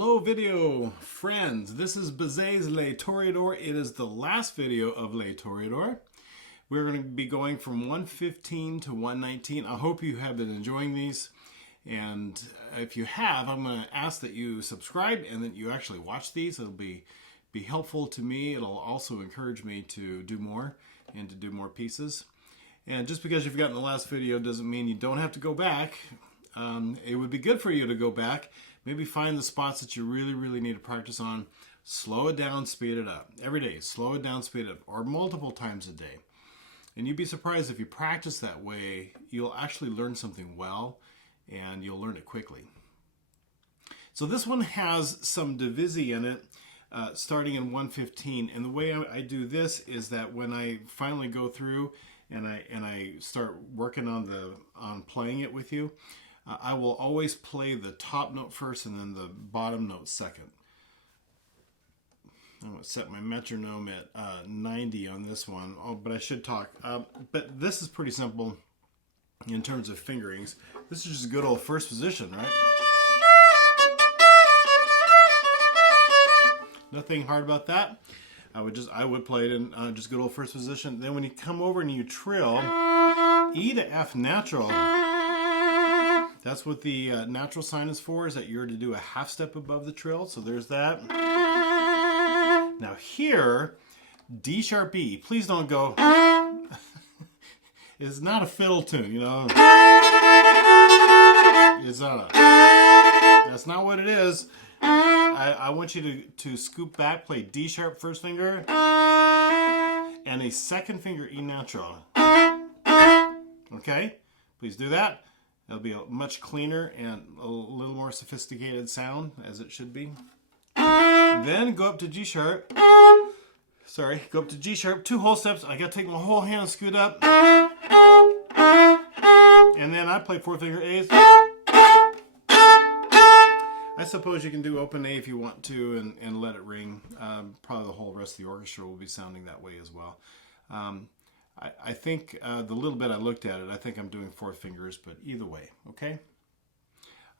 Hello video friends, this is Bizet's Les Toréadors. It is the last video of Les Toréadors. We're going to be going from 115 to 119. I hope you have been enjoying these, and if you have, I'm going to ask that you subscribe and that you actually watch these. It'll be helpful to me. It'll also encourage me to do more and to do more pieces. And just because you've gotten the last video doesn't mean you don't have to go back. It would be good for you to go back. Maybe find the spots that you really need to practice on. Slow it down, speed it up. Every day, slow it down, speed it up, or multiple times a day. And you'd be surprised if you practice that way, you'll actually learn something well, and you'll learn it quickly. So this one has some divisi in it, starting in 115. And the way I do this is that when I finally go through and I start working on playing it with you, I will always play the top note first and then the bottom note second. I'm going to set my metronome at 90 on this one. Oh, but I should talk. But this is pretty simple in terms of fingerings. This is just a good old first position, right? Nothing hard about that. I would play it in just good old first position. Then when you come over and you trill, E to F natural. That's what the natural sign is for, is that you're to do a half step above the trill. So there's that. Now here, D sharp E. Please don't go. It's not a fiddle tune, you know. It's not. That's not what it is. I want you to scoop back, play D sharp first finger, and a second finger E natural. Okay? Please do that. It'll be a much cleaner and a little more sophisticated sound, as it should be. Then go up to G sharp. Sorry, go up to G sharp, 2 whole steps. I gotta take my whole hand and scoot up. And then I play 4th finger A's. I suppose you can do open A if you want to and let it ring. Probably the whole rest of the orchestra will be sounding that way as well. I think the little bit I looked at it, I think I'm doing 4 fingers, but either way, okay?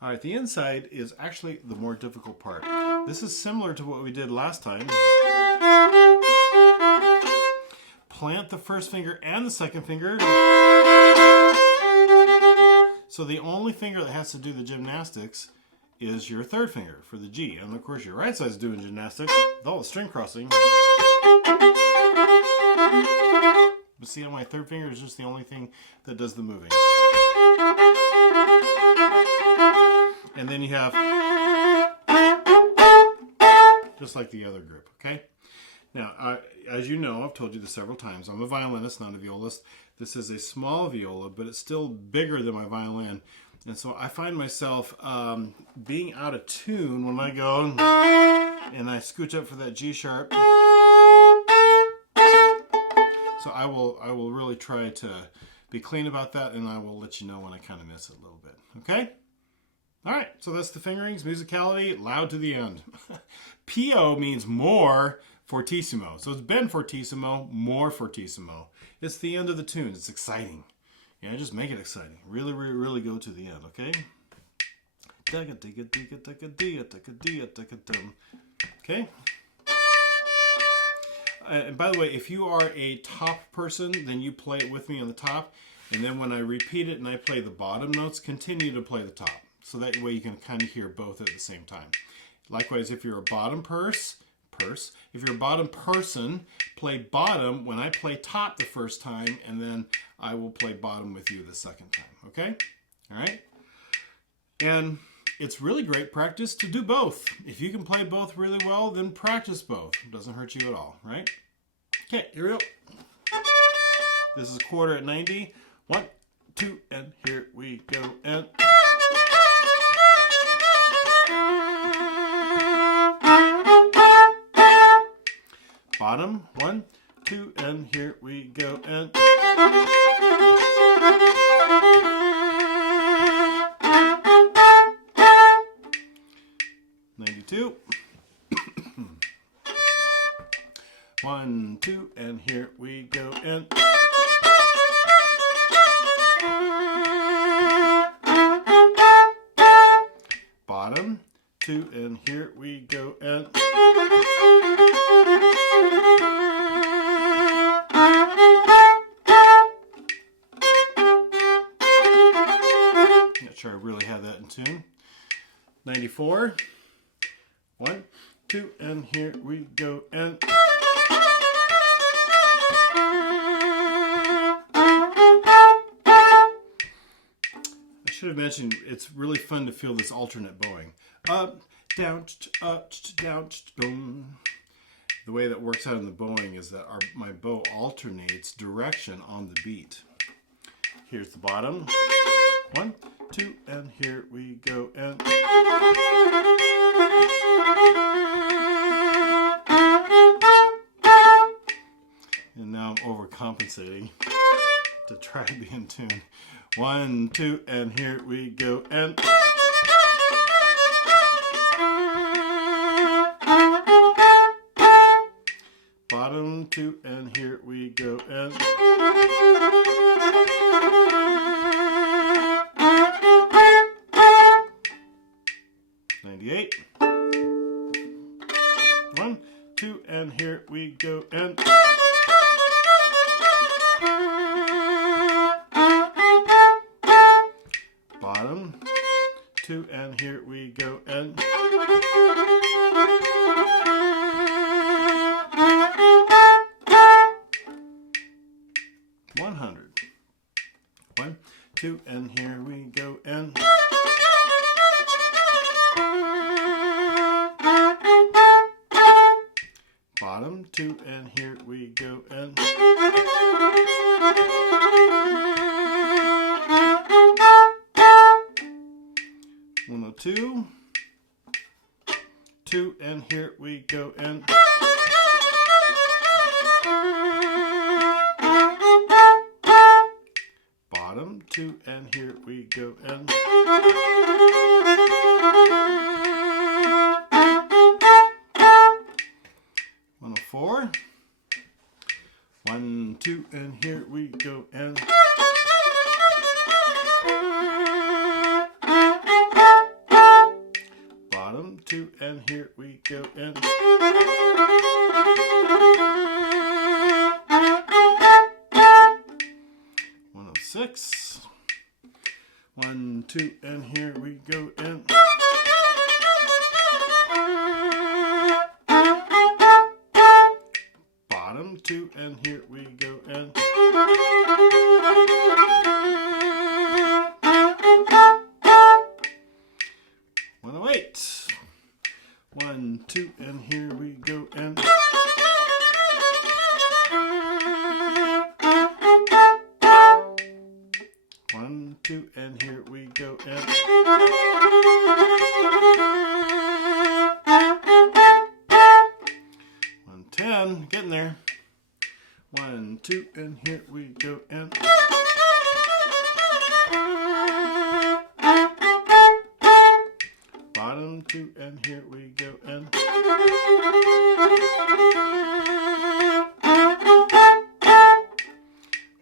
All right, the inside is actually the more difficult part. This is similar to what we did last time. Plant the first finger and the second finger. So the only finger that has to do the gymnastics is your 3rd finger for the G. And of course your right side is doing gymnastics with all the string crossing. But see how my 3rd finger is just the only thing that does the moving. And then you have, just like the other group, okay? Now, as you know, I've told you this several times, I'm a violinist, not a violist. This is a small viola, but it's still bigger than my violin. And so I find myself being out of tune when I go and I scooch up for that G sharp. So I will really try to be clean about that, and I will let you know when I kind of miss it a little bit. Okay? All right, so that's the fingerings, musicality, loud to the end. Pio means more fortissimo. So it's ben fortissimo, more fortissimo. It's the end of the tune. It's exciting. Yeah, just make it exciting. Really go to the end, okay? Okay? And by the way, if you are a top person, then you play it with me on the top. And then when I repeat it and I play the bottom notes, continue to play the top. So that way you can kind of hear both at the same time. Likewise, if you're a bottom if you're a bottom person, play bottom when I play top the first time, and then I will play bottom with you the second time. Okay? All right? And it's really great practice to do both. If you can play both really well, then practice both. It doesn't hurt you at all, right? Okay, here we go. This is a quarter at 90. 1, 2, and here we go. And bottom, 1, 2, and here we go. And two. 1, 2, and here we go. And bottom, two, and here we go, and not sure I really had that in tune. 94. 1, 2, and here we go, and I should have mentioned it's really fun to feel this alternate bowing. Up, down, boom. The way that works out in the bowing is that my bow alternates direction on the beat. Here's the bottom. 1, 2, and here we go, and now I'm overcompensating to try to be in tune. 1, 2, and here we go, and bottom 2, and here we go, and 98. 1, 2, and here we go, and bottom 2, and here we go, and 100. 1, 2, and here we go, and bottom 2, and here we go, and 102. 2, and here we go, and bottom 2, and here we go, and 104. 1, 2, and here we go, and bottom 2, and here we go, and 106. 1, 2, and here we go, and bottom 2, and here we go, and 108. 1, 2, and here we go, and one, 2, and here we go, and 110, getting there. 1, 2, and here we go, and bottom 2, and here we go, and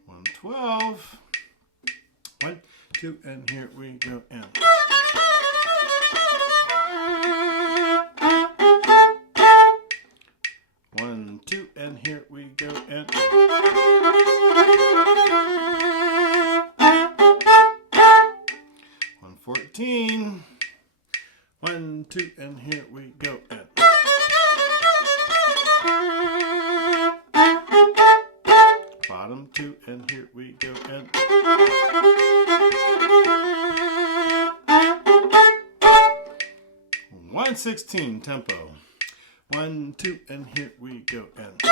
one 12. 1, 2, and here we go, and one, 2, and here we go, and 114. 1, 2, and here we go, and bottom 2, and here we go, and 116 tempo. 1, 2, and here we go, and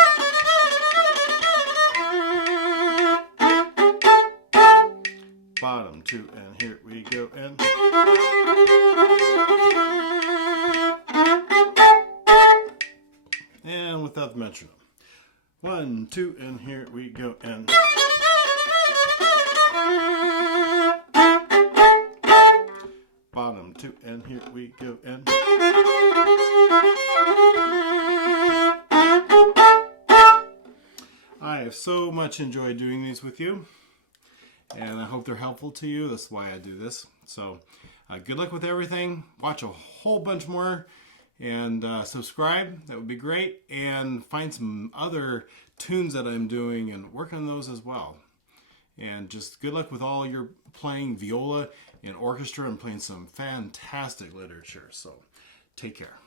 bottom 2, and here we go, and without the metronome. 1, 2, and here we go, and bottom 2, and here we go, and I have so much enjoyed doing these with you, and I hope they're helpful to you. That's why I do this. So good luck with everything. Watch a whole bunch more, and subscribe. That would be great. And find some other tunes that I'm doing and work on those as well. And just good luck with all your playing viola and orchestra and playing some fantastic literature. So take care.